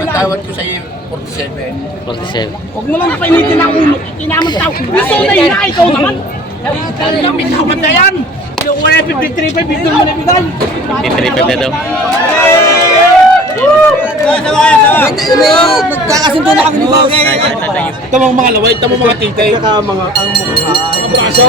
painitin na. Tawad ko sa iyo, 47. 47. Huwag mo lang painitin na ulo. Kinamang tao. Gusto na yun na, ikaw naman. Lamit ako ba na yan? Kinukuha na yung 53.5, dito mo na bigay. 53 na daw. Magkakasunto na kami ni Boss. Tama mga laway, tama mga titay. Mga braso.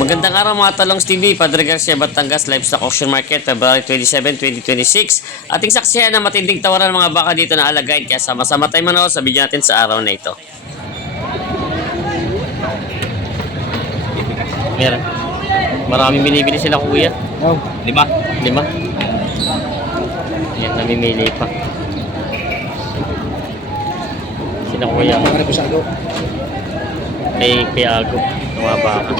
Magandang araw mga Talongs TV, Padre Garcia, Batangas, Livestock Auction Market, February 27, 2026. Ating saksihan na matinding tawaran ng mga baka dito na alagayin, kaya sama-sama tayo manood sa video natin sa araw na ito. Meron. Maraming binibili sila kuya. Oh, 5. 5. Yan, namimili pa. Sila kuya. Kay Ago. Mga baka.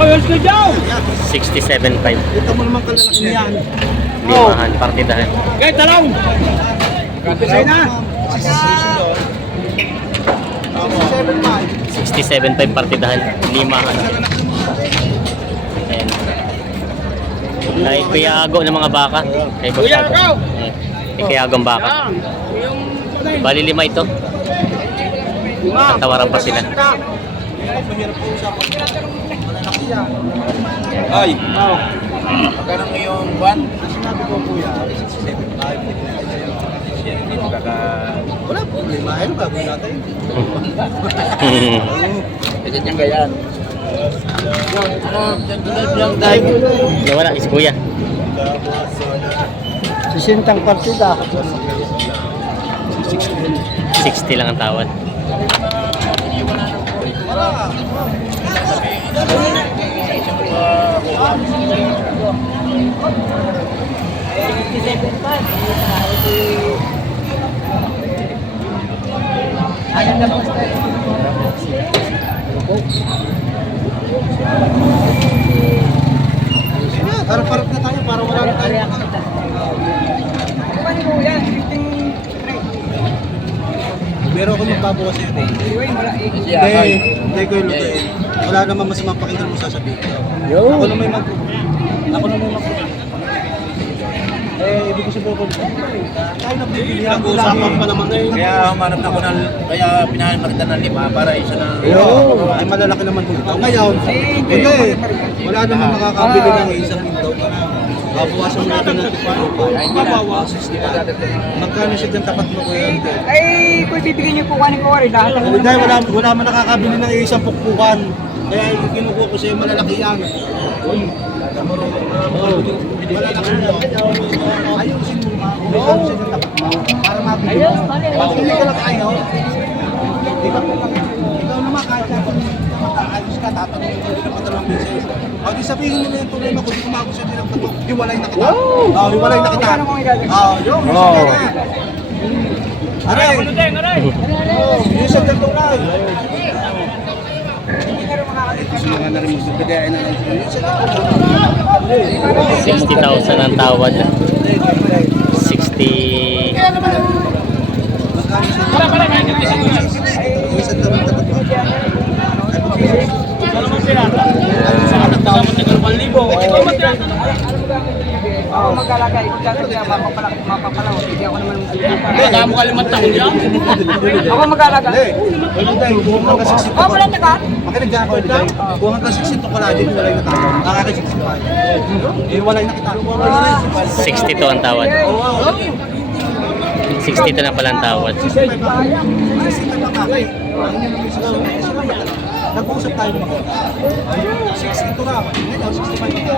Oh, let's go down. 67.5. Ito mo naman kalalaki niyan. Limahan, partidahan. Okay, talong. Kapisay na. 67.5 partidahan. Limahan. Ayan. Kay Kuya Ago ng mga baka. Kay Boss Kuya Ago. Ago! Ayan. Kay Kuya Ago ang baka. Bali 5 ito. Tatawaran pa sila. Ay, magkano mo yung buwan? Sinabi ko kuya, 65. Hindi mo Wala problema. Ayun, gagawin natin. Ganyan yung gayaan. Yung dahil. Yung wala, is Kuya. Sisintang partida. 60 lang ang tawad. Harap-harap na tayo para wala na tayo. Pero ako magbabawas sa'yo. Hindi ko yung lugayin. Wala naman masamang pakinggan mo sasabihin. Ako na may ibig ko sabihin ko, tayo na pipilihan ko lagi. Kaya humanap na ko ng, kaya pinahamakita ng 5 para isa na. Ay malalaki naman dito. Ngayon, hindi. Wala naman makakabili ng isang window. Babawasan mo ito ng tipano pa. Hindi babawas. Magkano siya dyan tapat mo kuya? Ay, kung bibigyan niyo po kanin ko rin, lahat ng Dahil wala man nakakabili ng isang pukpukan. Kaya kinukuha ko sa'yo malalaki yan. Malalaki yan. Ayusin mo ma. Magkano siya dyan tapat mo. Para mabili mo. Hindi ka lang ayaw. Ikaw naman kahit na ayos ka, tatanungin ko din ang dalawang beses. O di sabihin mo na yung tuloy mo, kung di kumako siya din ang tatok, hiwalay na kita. Hiwalay na kita. Yung aray! Yung sa dalawang lang. Gusto nga na rin mo bigay na yung sa dalawang. 60,000 ang tawad. 60. ako mag-alagay, magkakasya, mapapalaw, hindi ako naman Kaya mo ka 5 taon yan. ako mag-alagay. Kung hanggang 60 Oh, wala taga. makinig dyan ako ulit. Kung hanggang 60 ka lang, walay na tayo. Nakaka-65. Walay na kita. 62 ang tawad. 62 na pala ang tawad. Nag-uusap tayo naman. 62 ka. Ngayon, 65 ka.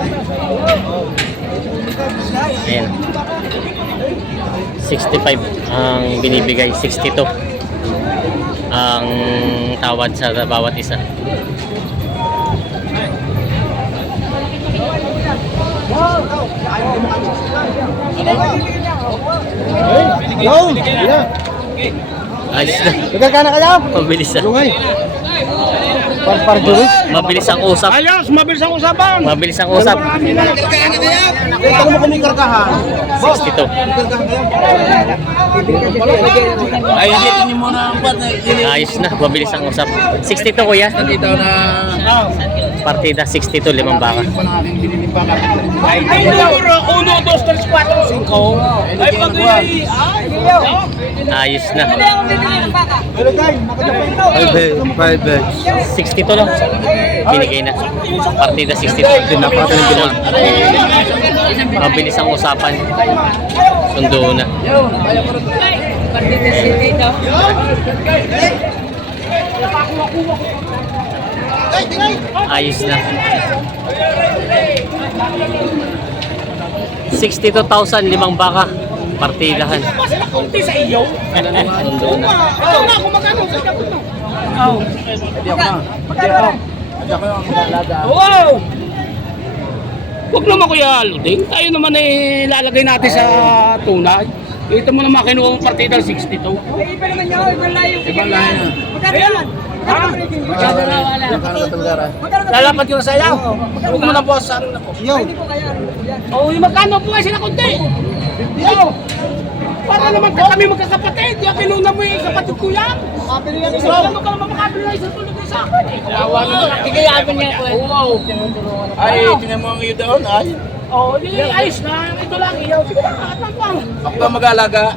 Ayan. 65 ang binibigay. 62 ang tawad sa bawat isa. Yo! Ayos na. Magkakana ka lang? Mabilis na. Lungay. Mabilis ang usap. Ayos, mabilis ang usapan. Mabilis ang usap. Marami na. Ito mo kung may kargahan. 62. Kargahan kayo. Ay, hindi mo na ang part na Ayos na, mabilis ang usap. 62 kuya. dito na Partida 62, 5 baka. pa ng aking binili pa Ay, numero 1, 2, 3, 4, 5. Ay, pag Ayos na. Pero tayo, nakatapay. 5 eggs. 62 lang. Binigay na. Partida 62. Mabilis ang usapan. Sundo na. Ayos na. 62,000, 5 baka. Partidahan. Kunti sa iyo. Sundo na. Ito na, kung magkano. Wow! Huwag naman Kuya Luding. Tayo naman eh lalagay natin sa tunay. Ito mo naman kinuha mong partida 62. Iba naman yun, ibang layo. Ibang lahi na. Magkano yan? Lalapat yung sayaw. Huwag mo na boss. Ano na po? Hindi ko kaya. Oh, yung magkano po ay sila kunti? Yo! Para naman kami magkakapatid. Yung kinuna mo yung kapatid ko yan. So, ano ka naman makabili na isang tulog sa akin? Awa naman. Ikayapin niya ko. Wow! Ay, tingnan mo ang iyo doon. Ay, Oh, hindi ayos na. Ito lang iyaw. Sige na, katang pang. ako ba mag-alaga?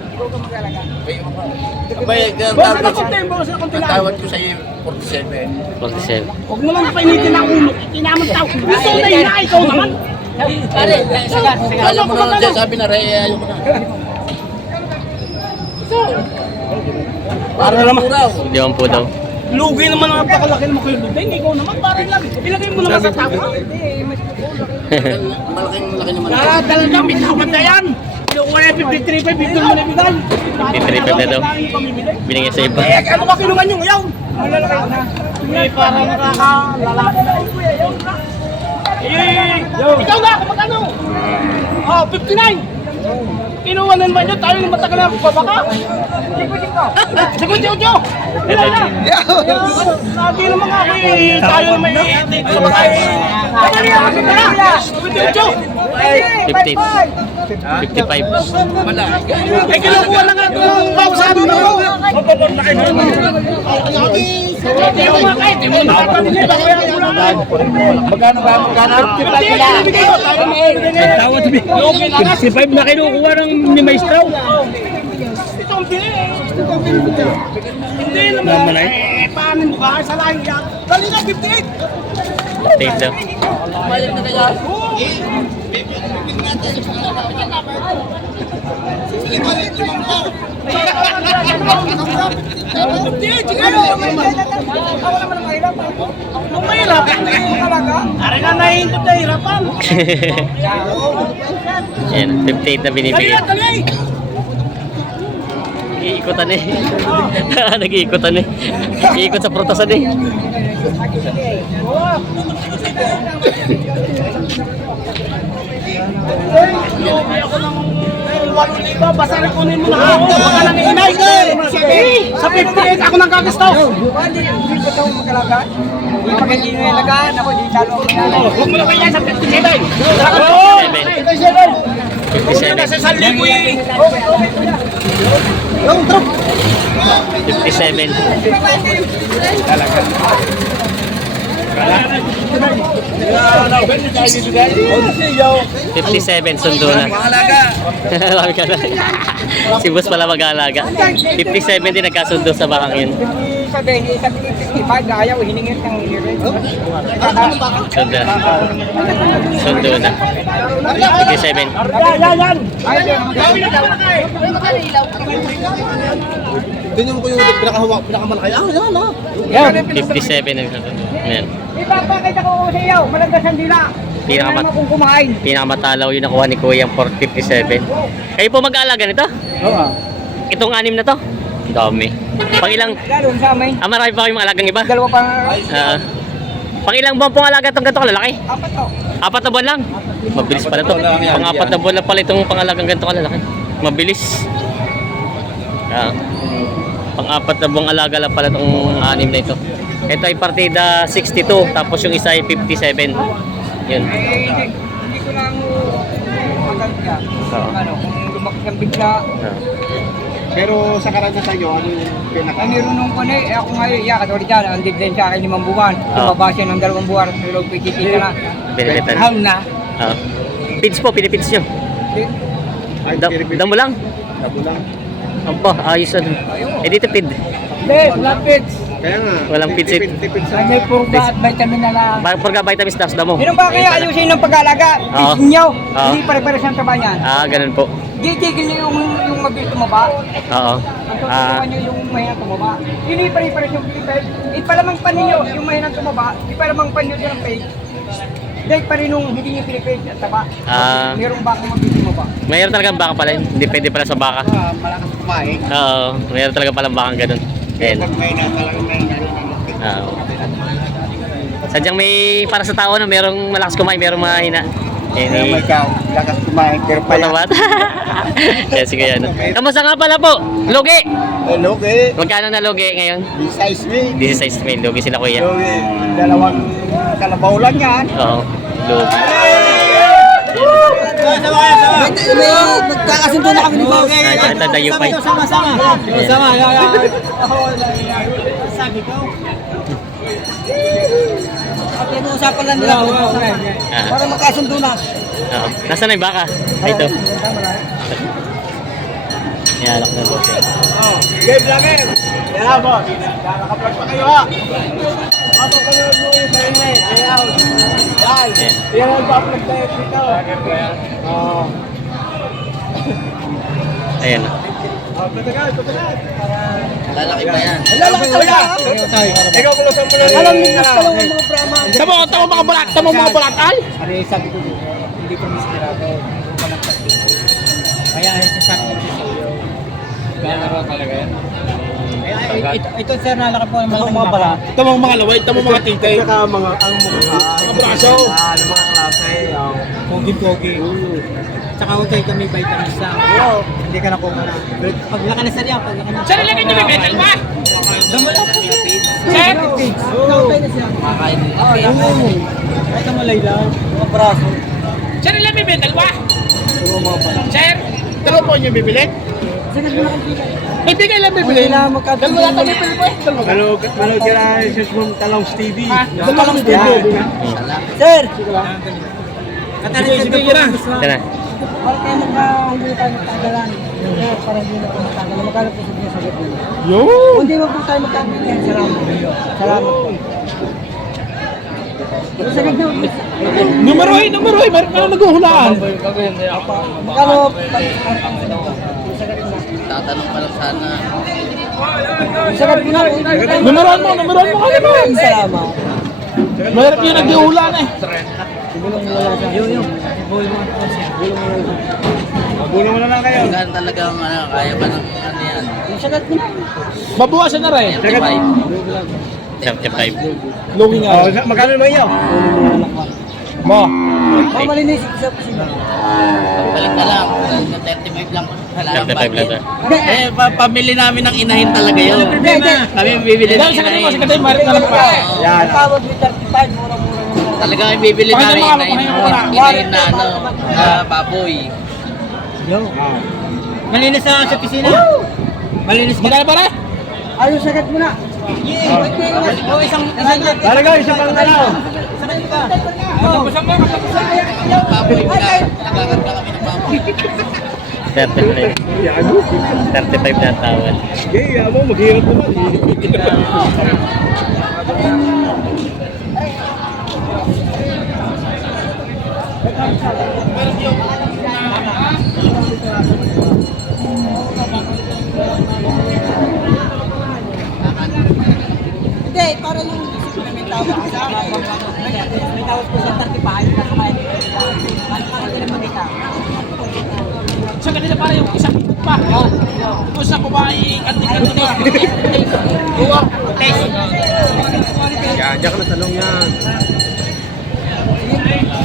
Abay, Boss, ano kunti? Boss, ano kunti lang? tawad ko sa iyo 47. 47. Huwag mo lang painitin ang ulo. Ikinamang tao. Gusto na yun na, ikaw naman. Pare, sagat. Ayaw mo na lang sabi na rin, ayaw ko na. Para naman. Hindi man po daw. Lugi naman ang pakalaki naman kayo Luding. Ikaw naman, parang lang. Ilagay mo naman sa tao. Malaking laki naman. Talagang may tawad na yan. Yung 153.5, ito mo na ibigay. 53.5 na daw. Binigay sa iba. Eh, ano ka kinuha nyo ngayon? Malalaki na. Eh, parang nakakalalaki na. Eh, ikaw na, kung magkano? Oh, 59. Kinuha na naman yun, tayo na matagal na babaka. Sagot yung Diyo. Lagi naman nga eh, tayo na may dito sa mga Diyo. 50. 55. Eh, kinukuha na nga itong pausabi mo. Hindi mo nga kahit, hindi mo nakapagpili ba kaya kulangan? Magkano ba? Magkano? Tawad sabi. Okay lang. 65 na kinukuha ng ni Maestro. Ito hindi. Hindi naman. Eh, paano mo ka? Sa lahin yan. Dali na, 58. Update daw. Kung mahirap, ari na nahihintap na hirapan. Yan, 58 na Dali binibigay. na, dali. Iikutan eh. Nag-iikutan eh. Iikot sa prutasan eh. Lobi ako ng 8,000, basta kunin mo na ako. Baka nang inay. Sa 58 ako nang gagasto. Hindi ko ito magalaga. Pag hindi nyo ilagaan, ako di talo ako na. Huwag mo na kaya sa 57. 57. Kasi sa libo eh. 57. $57, sundo na. Marami ka na. Si boss pala mag-aalaga. 57 din nagkasundo sa bakang yun. Sabihin, sabi ko 65, ayaw, hiningit ng hirit. Sundo na. Sundo na. 57. Yan. Tingnan ko yung pinakamalaki. Yan. 57 nagkasundo. Ayan. Ipapakita ko sa iyo, malagdasan dila. Pinakamat- Wala naman kung kumain. Pinakamatalaw yung nakuha ni Kuya for 57. Kayo po mag-aalaga nito? Oo. Itong anim na to? Dami. Pang ilang... Lalo sa amin, marami pa kayong mga alagang iba? dalawa pang Pang ilang buwan pong alaga itong ganito kalalaki? apat to. 4 na buwan lang? Mabilis pala to. Pang 4 na buwan lang pala itong pangalagang ganito kalalaki. Mabilis. Pang 4 na buwang alaga lang pala itong anim na ito. Ito ay partida 62, tapos yung isa ay 57. Yun. Hindi ko lang maganda. Oo. Ano, kung lumaki ng bigla, Pero sa karanasan nyo, ano yung pinaka... nirunong ko na ako ngayon, katulad dyan, ang deadline sa akin 5 buwan. Tumaba siya ng 2 buwan, tulog pikiti na. Benefitan. Ham na. Pids po, pinipits nyo. Ay, Damo lang. Damo lang. Aba, ayos ano. Eh dito pid. Hindi, lapits. Kaya nga. Walang pitsit. Tipid sa... May purga at vitamin na lang. Purga vitamins dash damo. Ganun ba kaya ayusin ng pag-alaga? Oo. Pisin nyo. Oo. Hindi pare-pare siyang taba niyan. Ganun po. Gigigil niyo yung mabilis tumaba. Oo. Ang tuturuan niyo yung mahina tumaba. Hindi pare-pare yung pilipid. Ipalamang pan niyo yung mahina tumaba. Ipalamang pan niyo ng page. Dahil pa rin nung hindi niyo pilipid at taba. Mayroong baka mabilis tumaba. Mayroon talagang baka pala yun. Hindi pwede pala sa baka. Malakas kumain. Oo. Mayroon talaga palang bakang ganun. Ayan. Pag may na talagang may Oo. Sadyang may para sa tao na merong malakas kumain, merong mahina. Kaya may ikaw, lakas kumain, pero Patamat. Yes, sige yan. Kamusta nga pala po? Lugi! Hello, okay. Magkano na lugi ngayon? Besides me. 16,000 lugi sila kuya. Lugi, dalawang kalabaw lang yan. Oo. Lugi. May magkakasundo na kami ni Boss. Ito dayo pa. Sama. Sabi ko. At usapan lang nila para magkasundo na. Oo. Nasaan na yung baka? Ito. Yalak na po. Game lang eh. Kaya boss, nakaplug pa kayo ha. Mapapanood mo yung sarili. Kaya yan. Yan ang pa-upload tayo dito. Ayan. Patagal. Lalaki pa yan. Lalaki talaga. Ikaw kulusan mo na. Alam niyo gusto lang ang mga drama. Tamo mga balat, tamo mga balatal. Ano yung sabi ko dito? Hindi ko mistirado. Kaya ito sa akin. Gano'n talaga yan? Ito sir, nalaki po ng malaking baka. Tamo mga laway, tamo mga titay. Saka mga ang mukha. Mga braso. Ng mga klase, pogi-pogi. Tsaka okay kami vitamins lang. Hindi ka na kuha na. Pag nakalisan yan, pag nakalisan. Sir, ilagay niyo may metal ba? Damo lang po sir. Sir? Nakapay na siya. Kakain din. Kahit ang malay lang. Mga braso. Sir, ilagay may metal ba? Puro mga pala. Sir, dalawa po niyo bibili? Sige, mo lang kita. May bigay lang bibili. Kailangan magkatabi. Dalawa lang bibili po eh. Dalawa. Manood ka na yung Talongs TV. Dalawa lang bibili. Sir! Katarin sa Sige na. Ito na. Para kayo hindi tayo magtagalan. Para hindi na po magtagalan. Magkano po sa sagot nila? Kung hindi mo po tayo magkabigyan, salamat. Salamat po. Sagot na. Numeroy. Meron ka na naghuhulaan. Magkano? Tatanong pa lang sana. Sagot ko na. Numeroan mo ka naman. Salamat. Meron yung naghuhulaan eh. Bulong mo lang siya. Yung. Bulong mo lang siya. Magulo mo na lang kayo. Hanggang talagang kaya ba ng ano yan? Yung sagot ko na. Babawasan na rin. 75. Lugi nga. Magkano naman yaw? Mo. Malinis sa kusina. Balik na lang. 35 lang. 75 lang. Pamili namin ng inahin talaga yun. Kami bibili ng Dahil sa kanila, inahin. sa kanila, marit na lang pa. Yan. Tawag with 35, mura-mura. Talaga kami bibili namin inahin na baboy. Yo. Malinis sa pisina. Malinis ka. Magkano pa rin? Ayun, sagat mo na. Oh, isang yan. Talaga, isa pang ano. Sagat ka. Baboy, nagaganda kami ng baboy. 35 na tawad. Okay, mo, maghirap naman. Hindi, para yung may tawag sa may tawag ko sa 35 na kumain. Ano ka makita? Sa kanila para yung isang ikot pa. Kung sa babae, kanti-kanti na. Uwa, test. Yan, diyan ka na talong yan.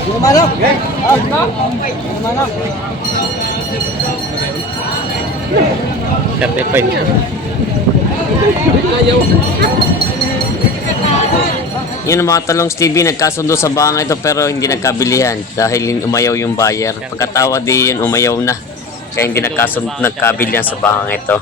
Gumanok. Gumanok. 35. Yun ang mga talong Stevie, nagkasundo sa baka ito pero hindi nagkabilihan dahil umayaw yung buyer. Pagkatawad yun, umayaw na. Kaya hindi nagkabilihan sa baka ito.